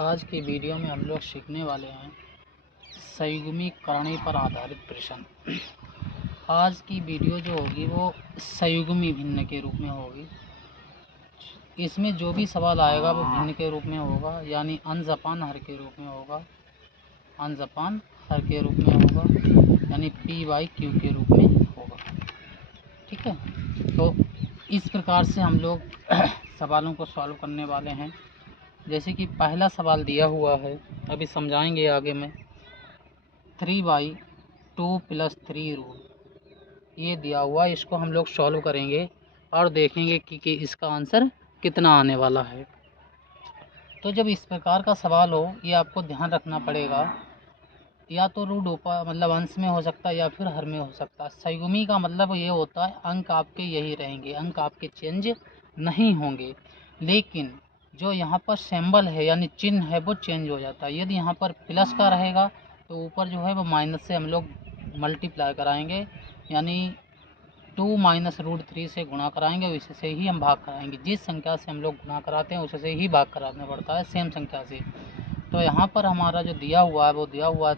आज की वीडियो में हम लोग सीखने वाले हैं संयुग्मी करणी पर आधारित प्रश्न। आज की वीडियो जो होगी वो संयुग्मी भिन्न के रूप में होगी। इसमें जो भी सवाल आएगा वो भिन्न के रूप में होगा, यानी अंश अपान हर के रूप में होगा, अंश अपान हर के रूप में होगा, यानी P/Q के रूप में होगा। ठीक है, तो इस प्रकार से हम लोग सवालों को सॉल्व करने वाले हैं। जैसे कि पहला सवाल दिया हुआ है, अभी समझाएंगे आगे में। 3/2 + 3 रूट ये दिया हुआ, इसको हम लोग सॉल्व करेंगे और देखेंगे कि इसका आंसर कितना आने वाला है। तो जब इस प्रकार का सवाल हो, ये आपको ध्यान रखना पड़ेगा, या तो रूट ऊपर मतलब अंश में हो सकता है या फिर हर में हो सकता है। संयुग्मी का मतलब ये होता है अंक आपके यही रहेंगे, अंक आपके चेंज नहीं होंगे, लेकिन जो यहाँ पर सिंबल है यानी चिन्ह है वो चेंज हो जाता है। यदि यहाँ पर प्लस का रहेगा तो ऊपर जो है वो माइनस से हम लोग मल्टीप्लाई कराएंगे, यानी 2 - √3 से गुणा कराएंगे, उससे ही हम भाग कराएंगे। जिस संख्या से हम लोग गुणा कराते हैं उससे ही भाग कराना पड़ता है, सेम संख्या से। तो यहाँ पर हमारा जो दिया हुआ है वो दिया हुआ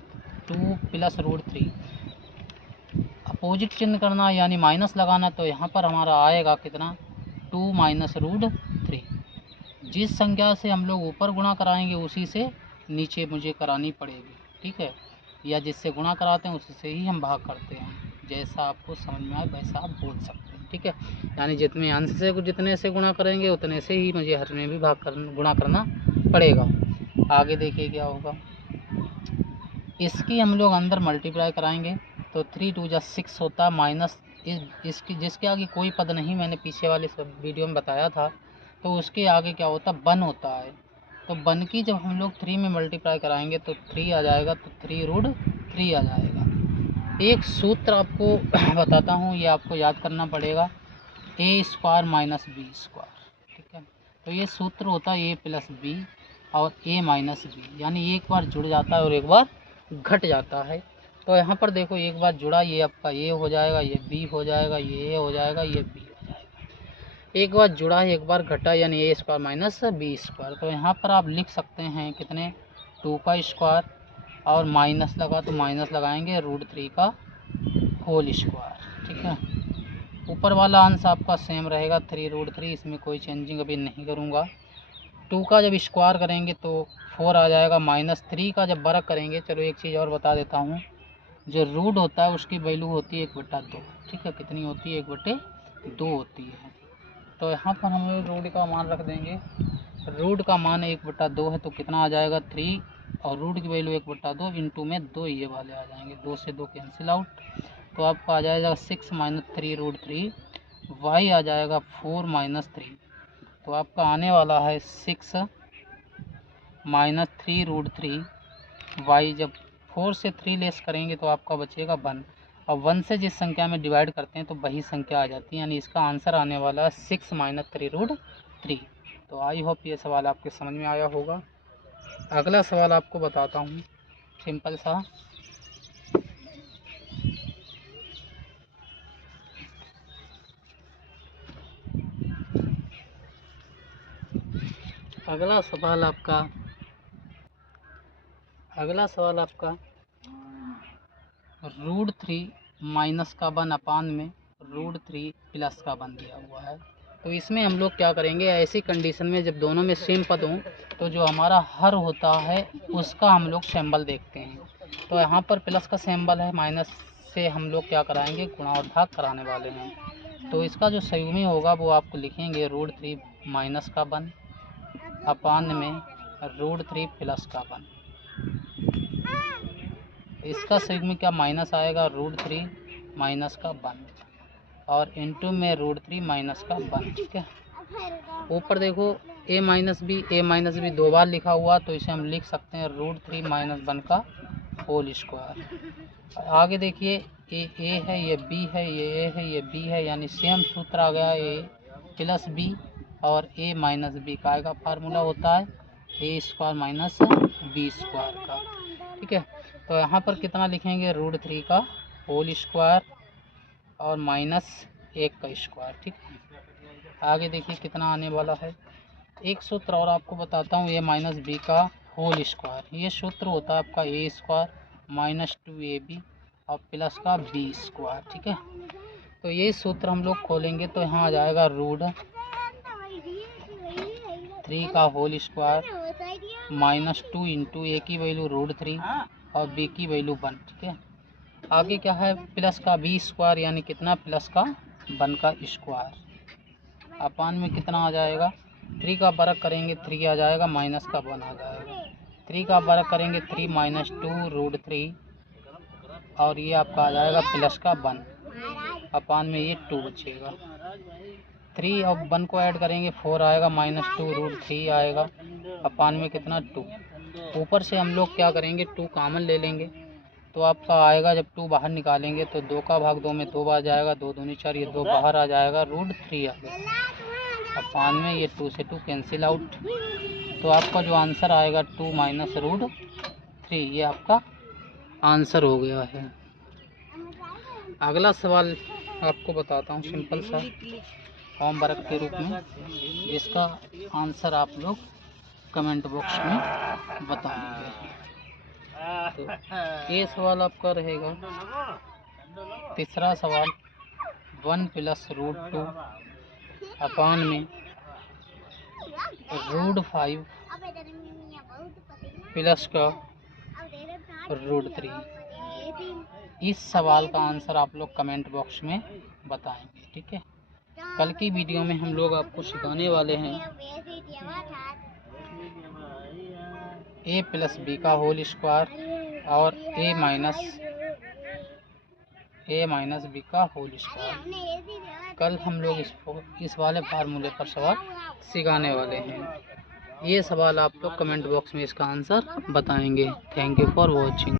2 + √3, अपोजिट चिन्ह करना यानी माइनस लगाना, तो यहाँ पर हमारा आएगा कितना 2 - √3। जिस संख्या से हम लोग ऊपर गुणा कराएंगे उसी से नीचे मुझे करानी पड़ेगी। ठीक है, या जिससे गुणा कराते हैं उसी से ही हम भाग करते हैं। जैसा आपको समझ में आए वैसा आप बोल सकते हैं। ठीक है, यानी जितने अंश से जितने से गुणा करेंगे उतने से ही मुझे हर में भी गुणा करना पड़ेगा। आगे देखिए क्या होगा। इसकी हम लोग अंदर मल्टीप्लाई कराएंगे तो 3 × 2 = 6 होता है, माइनस इसकी जिसके आगे कोई पद नहीं, मैंने पीछे वाले सब वीडियो में बताया था। तो उसके आगे क्या होता है 1 होता है। तो 1 की जब हम लोग 3 में मल्टीप्लाई कराएंगे तो 3 आ जाएगा, तो 3√3 आ जाएगा। एक सूत्र आपको बताता हूँ, ये आपको याद करना पड़ेगा, a² - b²। ठीक है, तो ये सूत्र होता है a + b और a - b, यानी एक बार जुड़ जाता है और एक बार घट जाता है। तो यहाँ पर देखो, एक बार जुड़ा ये आपका a हो जाएगा, ये b हो जाएगा, ये a हो जाएगा, ये b हो जाएगा। एक बार जुड़ा है एक बार घटा, यानी a² - b²। तो यहाँ पर आप लिख सकते हैं कितने 2 का स्क्वायर और माइनस लगा तो माइनस लगाएंगे √3 का होल स्क्वायर। ठीक है, ऊपर वाला अंश आपका सेम रहेगा 3√3, इसमें कोई चेंजिंग अभी नहीं करूँगा। 2 का जब स्क्वायर करेंगे तो 4 आ जाएगा, -3 का जब वर्ग करेंगे, चलो एक चीज़ और बता देता हूँ, जो रूट होता है उसकी वैल्यू होती है 1/2। ठीक है, कितनी होती है 1/2 होती है। तो यहाँ पर हम लोग रूट का मान रख देंगे, रूट का मान 1/2 है, तो कितना आ जाएगा 3, और रूट की वैल्यू 1/2 इंटू में 2 ये वाले आ जाएंगे, 2 से 2 कैंसिल आउट। तो आपका आ जाएगा 6 - 3√3, y आ जाएगा 4 - 3। तो आपका आने वाला है 6 - 3√3, y जब 4 से 3 लेस करेंगे तो आपका बचेगा 1, और 1 से जिस संख्या में डिवाइड करते हैं तो वही संख्या आ जाती है, यानी इसका आंसर आने वाला है 6 - 3√3। तो आई होप ये सवाल आपके समझ में आया होगा। अगला सवाल आपको बताता हूँ, सिंपल सा। अगला सवाल आपका √3 माइनस का 1 अपान में √3 प्लस का 1 दिया हुआ है। तो इसमें हम लोग क्या करेंगे, ऐसी कंडीशन में जब दोनों में सेम पद हों तो जो हमारा हर होता है उसका हम लोग सिंबल देखते हैं। तो यहाँ पर प्लस का सिंबल है, माइनस से हम लोग क्या कराएंगे, गुणा और भाग कराने वाले हैं। तो इसका जो संयुग्मी होगा वो आपको लिखेंगे √3 माइनस का 1 अपान में √3 प्लस का 1। इसका संयुग्मी क्या माइनस आएगा, √3 माइनस का 1 और इंटू में √3 माइनस का 1। ठीक है, ऊपर देखो a - b 2 बार लिखा हुआ, तो इसे हम लिख सकते हैं √3 - 1 का होल स्क्वायर। आगे देखिए, ए है, ये b है, ये a है, ये b है, यानी सेम सूत्र आ गया, a + b और a - b का आएगा, फार्मूला होता है a² - b² का। ठीक है, तो यहाँ पर कितना लिखेंगे, √3 का होल स्क्वायर और -1 का स्क्वायर। ठीक है, आगे देखिए कितना आने वाला है। एक सूत्र और आपको बताता हूँ, a - b का होल स्क्वायर। ये सूत्र होता है आपका ए स्क्वायर माइनस 2ab और प्लस का बी स्क्वायर। ठीक है, तो ये सूत्र हम लोग खोलेंगे तो यहाँ आ जाएगा रूट 3 का होल स्क्वायर माइनस 2 इंटू ए की वैल्यू रूट 3 और बी की वैल्यू 1। ठीक है, आगे क्या है प्लस का बी स्क्वायर यानी कितना प्लस का 1 का स्क्वायर अपान में कितना आ जाएगा 3 का वर्ग करेंगे 3 आ जाएगा माइनस का 1 आ जाएगा। 3 का वर्ग करेंगे 3 माइनस 2 रूट 3 और ये आपका आ जाएगा प्लस का 1 अपान में ये 2 बचेगा। 3 और 1 को ऐड करेंगे 4 आएगा माइनस 2 रूट 3 आएगा अपान में कितना 2। ऊपर से हम लोग क्या करेंगे 2 कॉमन ले लेंगे तो आपका आएगा जब 2 बाहर निकालेंगे तो 2 का भाग 2 में 2 बार जाएगा 2 दूनी 4 ये 2 बाहर आ जाएगा रूट 3 आ गया अपान में ये 2 से 2 कैंसिल आउट। तो आपका जो आंसर आएगा 2 माइनस रूट 3 ये आपका आंसर हो गया है। अगला सवाल आपको बताता हूँ सिंपल सा होमवर्क के रूप में, इसका आंसर आप लोग कमेंट बॉक्स में बताएंगे। तो ये सवाल आपका रहेगा तीसरा सवाल 1 प्लस रूट 2 अपान में रूट 5 प्लस का रूट 3। इस सवाल का आंसर आप लोग कमेंट बॉक्स में बताएंगे। ठीक है, कल की वीडियो में हम लोग आपको सिखाने वाले हैं a प्लस बी का होल स्क्वायर और a माइनस बी का होल स्क्वायर। कल हम लोग इस वाले फार्मूले पर सवाल सिखाने वाले हैं। ये सवाल आप लोग कमेंट बॉक्स में इसका आंसर बताएंगे। Thank you for watching.